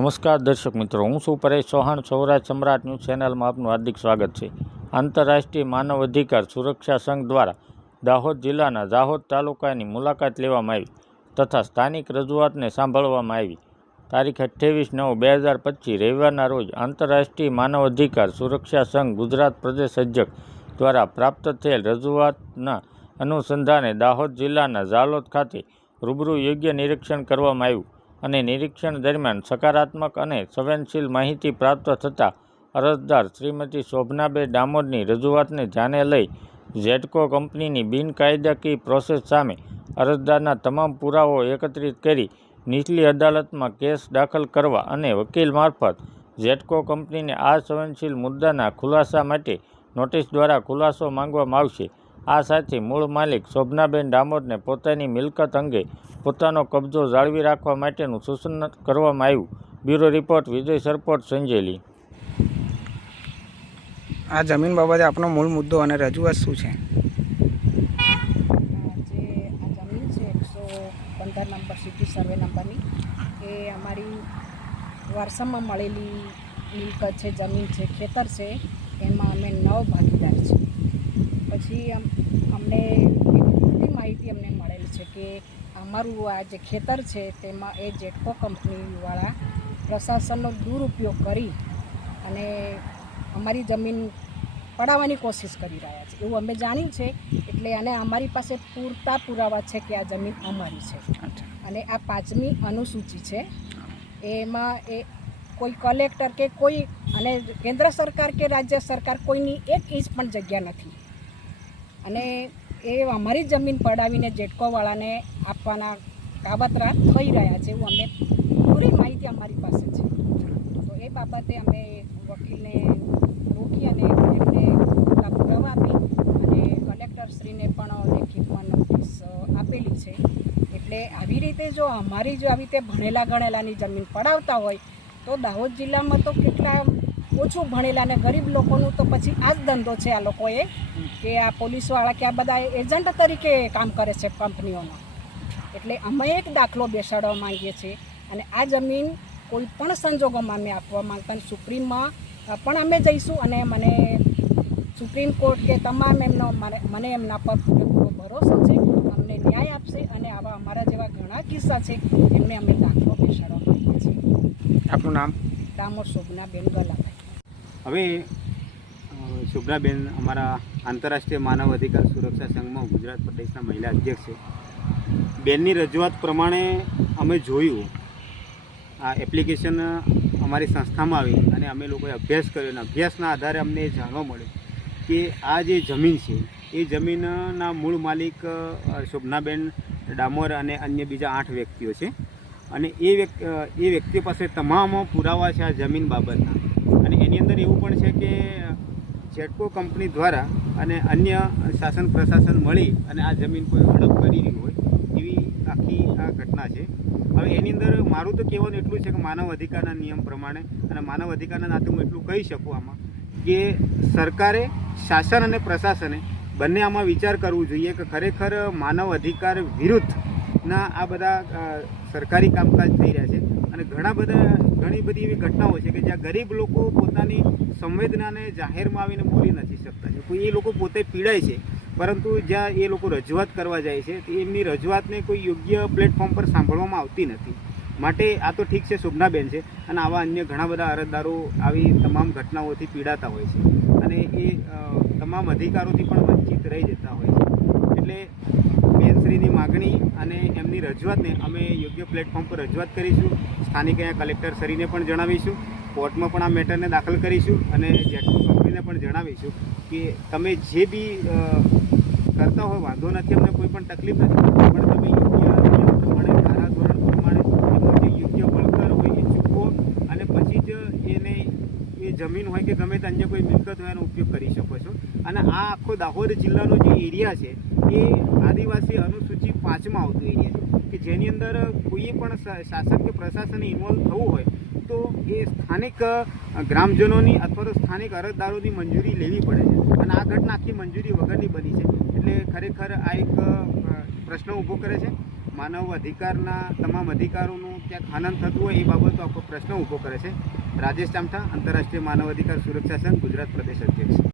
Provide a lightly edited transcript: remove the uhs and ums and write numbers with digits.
નમસ્કાર દર્શક મિત્રો, હું છું પરેશ ચૌહાણ. સૌરાષ્ટ્ર સમ્રાટ ન્યૂઝ ચેનલમાં આપનું હાર્દિક સ્વાગત છે. આંતરરાષ્ટ્રીય માનવ અધિકાર સુરક્ષા સંઘ દ્વારા દાહોદ જિલ્લાના દાહોદ તાલુકાની મુલાકાત લેવામાં આવી તથા સ્થાનિક રજૂઆતને સાંભળવામાં આવી. તારીખ 28/9/2025 રવિવારના રોજ આંતરરાષ્ટ્રીય માનવ અધિકાર સુરક્ષા સંઘ ગુજરાત પ્રદેશ અધ્યક્ષ દ્વારા પ્રાપ્ત થયેલ રજૂઆતના અનુસંધાને દાહોદ જિલ્લાના ઝાલોદ ખાતે રૂબરૂ યોગ્ય નિરીક્ષણ કરવામાં આવ્યું અને નિરીક્ષણ દરમિયાન સકારાત્મક અને સંવેદનશીલ માહિતી પ્રાપ્ત થતાં અરજદાર શ્રીમતી શોભનાબેન ડામોરની રજૂઆતને ધ્યાને લઈ ઝેડકો કંપનીની બિનકાયદાકીય પ્રોસેસ સામે અરજદારના તમામ પુરાવાઓ એકત્રિત કરી નીચલી અદાલતમાં કેસ દાખલ કરવા અને વકીલ મારફત ઝેડકો કંપનીને આ સંવેદનશીલ મુદ્દાના ખુલાસા માટે નોટિસ દ્વારા ખુલાસો માંગવામાં આવશે. આ સાથે મૂળ માલિક શોભનાબેન ડામોરને પોતાની મિલકત અંગે પોતાનો કબજો જાળવી રાખવા માટેનું સૂચન કરવામાં આવ્યું. બ્યુરો રિપોર્ટ વિજય સરપોટ સંજેલી. આ જમીન બાબતે આપનો મૂળ મુદ્દો અને રજૂઆત શું છે? જે આ જમીન છે 115 નંબર સિટી સર્વે નંબરની, એ અમારી વારસામાં મળેલી મિલકત છે, જમીન છે, ખેતર છે. એમાં અમે 9 ભાગીદાર છે. પછી અમને પૂરી માહિતી અમને મળેલ છે કે અમારું આ જે ખેતર છે તેમાં એ ઝેડકો કંપનીવાળા પ્રશાસનનો દુરુપયોગ કરી અને અમારી જમીન પડાવવાની કોશિશ કરી રહ્યા છે એવું અમે જાણ્યું છે. એટલે અને અમારી પાસે પૂરતા પુરાવા છે કે આ જમીન અમારી છે. અને આ 5મી અનુસૂચિ છે. એમાં એ કોઈ કલેક્ટર કે કોઈ અને કેન્દ્ર સરકાર કે રાજ્ય સરકાર કોઈની 1 ઇંચ પણ જગ્યા નથી. અને એ અમારી જમીન પડાવીને ઝેડકોવાળાને આપવાના કાવતરા થઈ રહ્યા છે એવું અમે પૂરી માહિતી અમારી પાસે છે. તો એ બાબતે અમે વકીલને રોકી અને એમને પુરાવા આપી અને કલેક્ટરશ્રીને પણ લેખિતમાં નોટિસ આપેલી છે. એટલે આવી રીતે જો અમારી જો આવી રીતે ભણેલા ગણેલાની જમીન પડાવતા હોય તો દાહોદ જિલ્લામાં તો કેટલા ઓછું ભણેલા અને ગરીબ લોકોનું તો પછી આ જ ધંધો છે આ લોકોએ કે આ પોલીસવાળા કે આ બધા એજન્ટ તરીકે કામ કરે છે કંપનીઓનો. એટલે અમે એક દાખલો બેસાડવા માંગીએ છીએ અને આ જમીન કોઈ પણ સંજોગોમાં અમે આપવા માંગતા સુપ્રીમમાં પણ અમે જઈશું અને મને સુપ્રીમ કોર્ટ કે તમામ મને એમના પર પૂરેપૂરો ભરોસો છે. અમને ન્યાય આપશે અને આવા અમારા જેવા ઘણા કિસ્સા છે એમને અમે દાખલો બેસાડવા માંગીએ છીએ. આપનું નામ? ડામોર શોભનાબેન ગલાભાઈ. હવે શોભનાબેન અમારા આંતરરાષ્ટ્રીય માનવ અધિકાર સુરક્ષા સંઘમાં ગુજરાત પ્રદેશના મહિલા અધ્યક્ષ છે. બેનની રજૂઆત પ્રમાણે અમે જોયું, આ એપ્લિકેશન અમારી સંસ્થામાં આવી અને અમે લોકોએ અભ્યાસ કર્યો અને અભ્યાસના આધારે અમને એ જાણવા મળ્યું કે આ જે જમીન છે એ જમીનના મૂળ માલિક શોભનાબેન ડામોર અને અન્ય બીજા 8 વ્યક્તિઓ છે. અને એ વ્યક્તિઓ પાસે તમામ પુરાવા છે આ જમીન બાબતના. અને એની અંદર એવું પણ છે કે ઝેડકો કંપની દ્વારા અને અન્ય શાસન પ્રશાસન મળી અને આ જમીન કોઈ હડપ કરી રહી હોય એવી આખી આ ઘટના છે. હવે એની અંદર મારું તો કહેવાનું એટલું છે કે માનવ અધિકારના નિયમ પ્રમાણે અને માનવ અધિકારના નાતે હું એટલું કહી શકું આમાં કે સરકારે, શાસન અને પ્રશાસને બંને આમાં વિચાર કરવું જોઈએ કે ખરેખર માનવ અધિકાર વિરુદ્ધના આ બધા સરકારી કામકાજ થઈ રહ્યા છે. અને ઘણી બધી એવી ઘટનાઓ છે કે જ્યાં ગરીબ લોકો પોતાની સંવેદનાને જાહેરમાં આવીને બોલી નથી શકતા છે. કોઈ એ લોકો પોતે પીડાય છે પરંતુ જ્યાં એ લોકો રજૂઆત કરવા જાય છે તો એમની રજૂઆતને કોઈ યોગ્ય પ્લેટફોર્મ પર સાંભળવામાં આવતી નથી. માટે આ તો ઠીક છે, શોભનાબેન છે અને આવા અન્ય ઘણા બધા અરજદારો આવી તમામ ઘટનાઓથી પીડાતા હોય છે અને એ તમામ અધિકારોથી પણ વંચિત રહી જતા હોય છે. એટલે બેનશ્રીની માગણી અને એમની રજૂઆતને અમે યોગ્ય પ્લેટફોર્મ પર રજૂઆત કરીશું. સ્થાનિક અહીંયા કલેક્ટર શ્રીને પણ જણાવીશું, કોર્ટમાં પણ આ મેટરને દાખલ કરીશું અને ઝેડકો કંપનીને પણ જણાવીશું કે તમે જે બી કરતા હોય વાંધો નથી, અમને કોઈ પણ તકલીફ નથી, પણ તમે યોગ્ય નિયમ પ્રમાણે, ધારાધોરણ પ્રમાણે એનું જે યોગ્ય વળતર હોય એ ચૂકવો અને પછી જ એને એ જમીન હોય કે ગમે તે અન્ય કોઈ મિલકત હોય એનો ઉપયોગ કરી શકો છો. અને આ આખો દાહોદ જિલ્લાનો જે એરિયા છે એ આદિવાસી અનુસૂચિ 5માં આવતો એરિયા છે કે જેની અંદર કોઈ પણ શાસન કે પ્રશાસને ઇન્વોલ્વ થવું હોય તો એ સ્થાનિક ગ્રામજનોની અથવા તો સ્થાનિક અરજદારોની મંજૂરી લેવી પડે છે. અને આ ઘટના આખી મંજૂરી વગરની બની છે. એટલે ખરેખર આ એક પ્રશ્ન ઊભો કરે છે. માનવ અધિકારના તમામ અધિકારોનું ક્યાંક હનન થતું હોય એ બાબતો આખો પ્રશ્ન ઊભો કરે છે. રાજેશ ચામઠા, આંતરરાષ્ટ્રીય માનવ અધિકાર સુરક્ષા સંઘ, ગુજરાત પ્રદેશ અધ્યક્ષ.